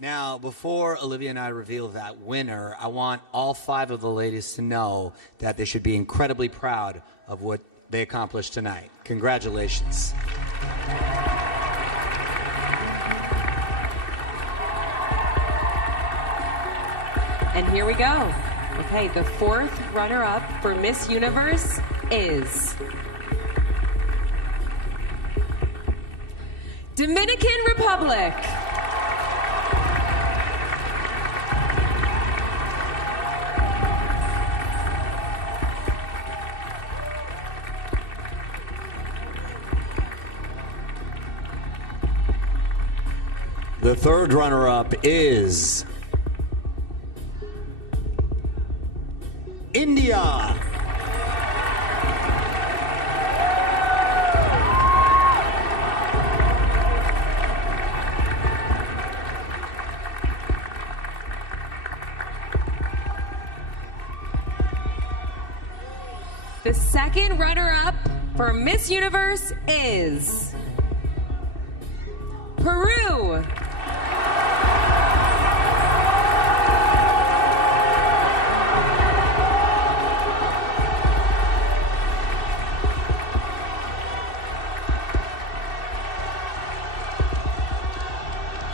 Now, before Olivia and I reveal that winner, I want all 5 of the ladies to know that they should be incredibly proud of what they accomplished tonight. Congratulations. And here we go. Okay, the 4th runner-up for Miss Universe is Dominican Republic. The 3rd runner-up is India. The 2nd runner-up for Miss Universe is Peru.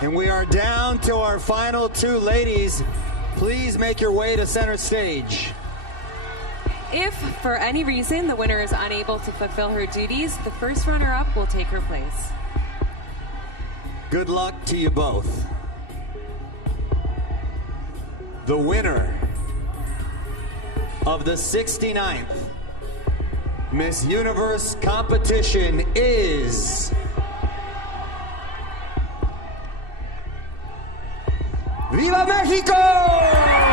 And we are down to our final 2 ladies. Please make your way to center stage. If, for any reason, the winner is unable to fulfill her duties, the 1st runner-up will take her place. Good luck to you both. The winner of the 69th Miss Universe competition is Viva Mexico!